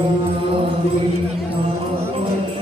Thank you.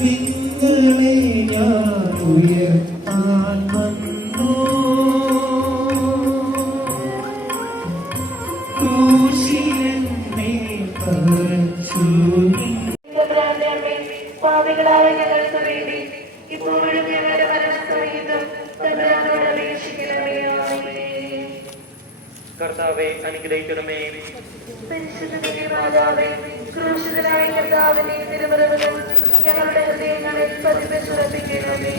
നിങ്ങളെ ഞാൻ ഉയർത്താൻ വന്നു? ക്രൂശിലെന്നെ തമ്പുരാന്റെ പാപികളായ ഞങ്ങൾക്ക് വേണ്ടി ഇപ്പോഴും ഞങ്ങളുടെ മരണസമയത്തും തമ്പുരാനോട് അപേക്ഷിക്കണമേ. കർത്താവെ അനുഗ്രഹിക്കണമേ. പരിശുദ്ധ മാതാവേ ക്രൂശിതനായ കർത്താവിനെ തിരുമറവുകൾ ഞങ്ങളുടെ ഹൃദയങ്ങളിൽ പതിപ്പിച്ചുറപ്പിക്കണമേ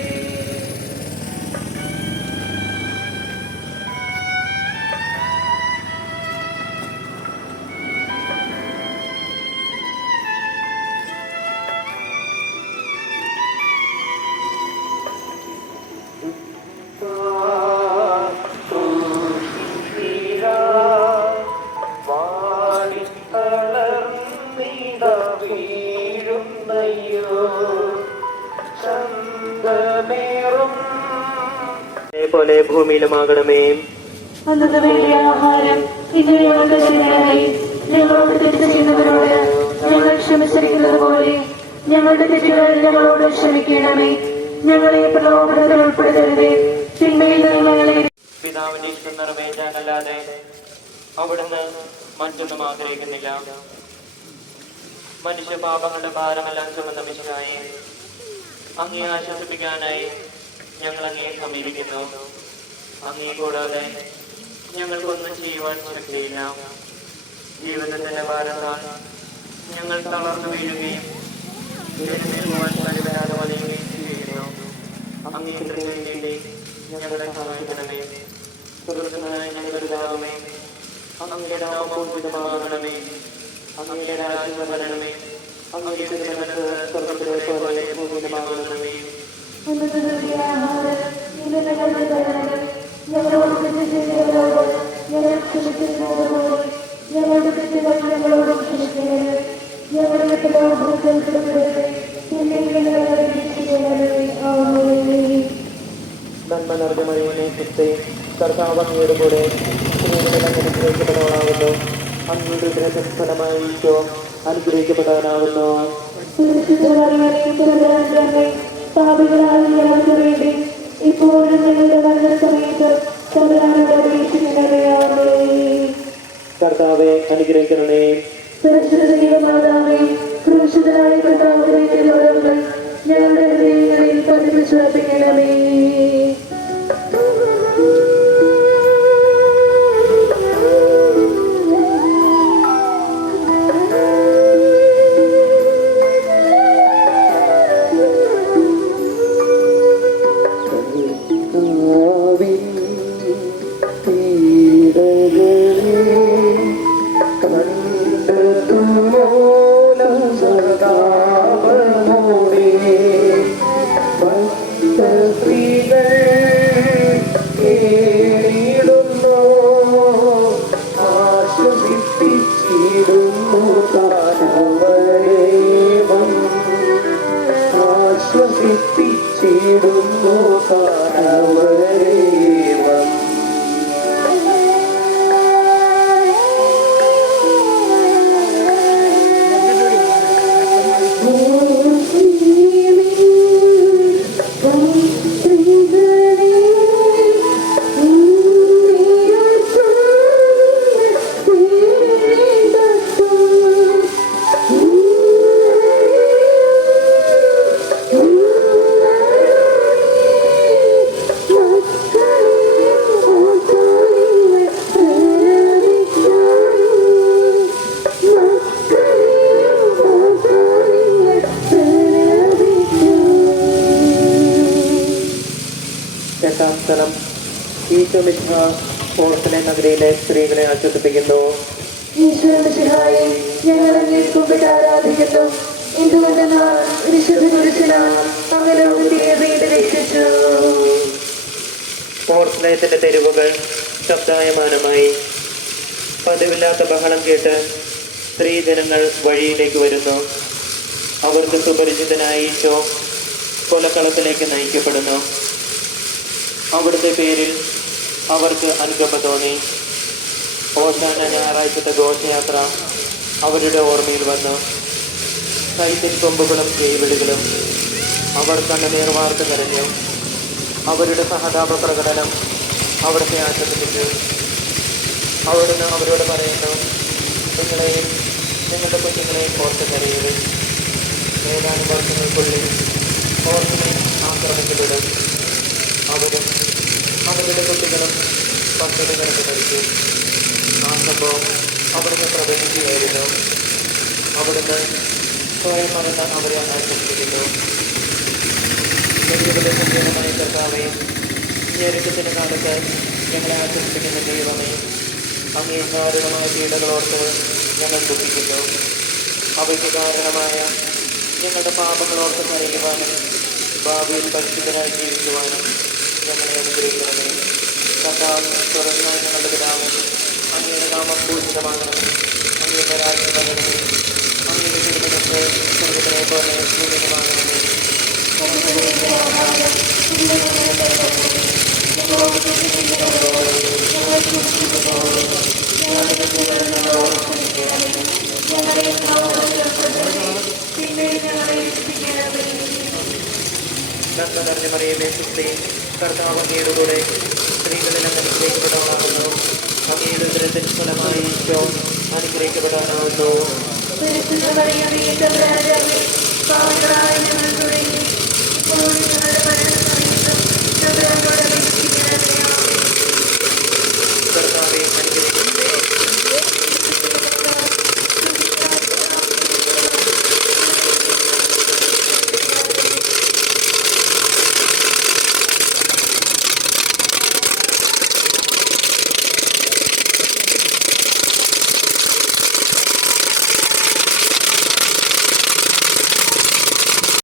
പോലെ ഭൂമിയിലുമാകണമേ. അന്നത്തെ വേണ്ടിയ ആഹാരം ഇന്ന് ഞങ്ങൾക്ക് ശരിയായി. ഞങ്ങളോട് തെറ്റ് ചെയ്യുന്നവരോട് ഞങ്ങൾ ക്ഷമിച്ചിരിക്കുന്നത് പോലെ ഞങ്ങളുടെ തെറ്റുകൾ ഞങ്ങളോട് ക്ഷമിക്കണമേ. ഞങ്ങളെ പ്രലോഭനത്തിൽ ഉൾപ്പെടുത്തരുതേ. തിന്മയിൽ ഞങ്ങളെ പിതാവിന്റെ ഇഷ്ടം നിറവേറ്റാനല്ലാതെ അവിടുന്ന് മറ്റൊന്നും ആഗ്രഹിക്കുന്നില്ല. മനുഷ്യ പാപങ്ങളുടെ ഭാരമെല്ലാം ചുമന്ന പിശുക്കായി അങ്ങേ ആശ്വസിപ്പിക്കാനായി ഞങ്ങൾ അങ്ങേ സമീപിക്കുന്നു. അങ്ങേ കൂടാതെ ഞങ്ങൾക്കൊന്നും ചെയ്യുവാൻ ശക്തിയില്ല. ജീവിതത്തിന്റെ ഭാരത്താൽ ഞങ്ങൾ തളർന്നു വീഴുകയും കഴിവില്ലാതെ വലിയുകയും ചെയ്യുന്നു. അങ്ങേ വേണ്ടി ഞങ്ങളുടെ സഹായിക്കണമേ. സുഹൃത്തുക്കളായ ഞങ്ങളുടെ ദാവമേ അങ്ങയുടെ നാമോചിതമാകണമേ അങ്ങയുടെ രാജ്യം വരണമേ. അങ്ങയുടെ സ്വർഗത്തിലെ ഞങ്ങളുടെ ചെയ്യുന്നവരോട് ഞങ്ങൾ ക്ഷമിക്കുന്നത് പോലെ ഞങ്ങളുടെ തെറ്റുകൾ ഞങ്ങളോട് ക്ഷമിക്കണമേ ഞങ്ങളുടെ രക്ഷിക്കണമേ നന്മ നിറഞ്ഞ മറിയുവിനെ കുറിച്ച് കർത്താവ് അങ്ങയുടെ കൂടെ അനുഗ്രഹിക്കപ്പെട്ടവനാകുന്നു അങ്ങയുടെ ഉദരത്തിൻ അനുഗ്രഹിക്കപ്പെട്ടവനാകുന്നു പാപികളായ ഞങ്ങൾക്ക് വേണ്ടി ശ്വസിപ്പിച്ചിടുന്നു കാരണവരേ ഈശോ മിശിഹ ഓർത്തലെ നഗരിയിലെ സ്ത്രീകളെ ആശ്വസിപ്പിക്കുന്നു. ഈശ്വരമിശിഹായെ ഞങ്ങൾ അങ്ങേ കുമ്പിട്ട് ആരാധിക്കുന്നു. എന്തുകൊണ്ടെന്നാൽ വിശുദ്ധ വീട് രക്ഷിച്ചു. തെരുവുകൾ ശബ്ദായമാനമായി. പതിവില്ലാത്ത ബഹളം കേട്ട് സ്ത്രീജനങ്ങൾ വഴിയിലേക്ക് വരുന്നു. അവർക്ക് സുപരിചിതനായ ഈശോ കൊലക്കളത്തിലേക്ക് നയിക്കപ്പെടുന്നു. അവിടുത്തെ പേരിൽ അവർക്ക് അനുകമ്പ തോന്നി. ഓശാന ഞായറാഴ്ചത്തെ ഘോഷയാത്ര അവരുടെ ഓർമ്മയിൽ വന്നു. കൈത്തിൻ കൊമ്പുകളും കൈവിടുകളും അവർ കണ്ട വാർത്ത് കരഞ്ഞു. അവരുടെ സഹതാപ പ്രകടനം അവിടുത്തെ ആശ്വസിപ്പിച്ചു. അവിടുന്ന് അവരോട് പറയുന്നു നിങ്ങളെയും നിങ്ങളുടെ കുഞ്ഞുങ്ങളെയും ഓർത്ത് കരയുക ഏതാനും വർഷങ്ങൾക്കുള്ളിൽ ഓർമ്മയും അവരുടെ കുട്ടികളും കിടന്ന് മരിക്കും ആ സംഭവം അവിടുന്ന് പ്രവചിക്കുകയായിരുന്നു അവിടുന്ന് സ്വയം മറന്ന് അവരെ ആശ്വസിപ്പിക്കുന്നു വെല്ലുവിളി സങ്കീർണമായ കർത്താവേ ഞെരുക്കത്തിന്റെ കാലത്ത് ഞങ്ങളെ ആശ്വസിപ്പിക്കുന്ന ദൈവമേ അങ്ങേ കാരണമായ പീഡകളോർത്ത് ഞങ്ങൾ ദുഃഖിക്കുന്നു. അവയ്ക്ക് കാരണമായ ഞങ്ങളുടെ പാപങ്ങളോർത്ത് കരയുവാനും ഭാവിയിൽ പരിശുദ്ധരായി ജീവിക്കുവാനും ഞങ്ങളെ അനുഗ്രഹിക്കണമേ കർത്താവ് തുറന്നായ ഞങ്ങളുടെ പിതാവ് അങ്ങയുടെ നാമം പൂജിതമാകണമേ അങ്ങയുടെ രാജ്യം വരണമേ അങ്ങയുടെ തിരുമനസ് സ്വർഗത്തിനെ പോലെ പൂജിതമാകണമേ മറിയമേ സുസ്ത്രീ കർത്താവ് സ്ത്രീകളെല്ലാം അനുഗ്രഹിക്കപ്പെടാനാകുന്നു. അങ്ങയുടെ ദുരന്തൻ ഫലമായി ഈശോ അനുഗ്രഹിക്കപ്പെടാനാകുന്നു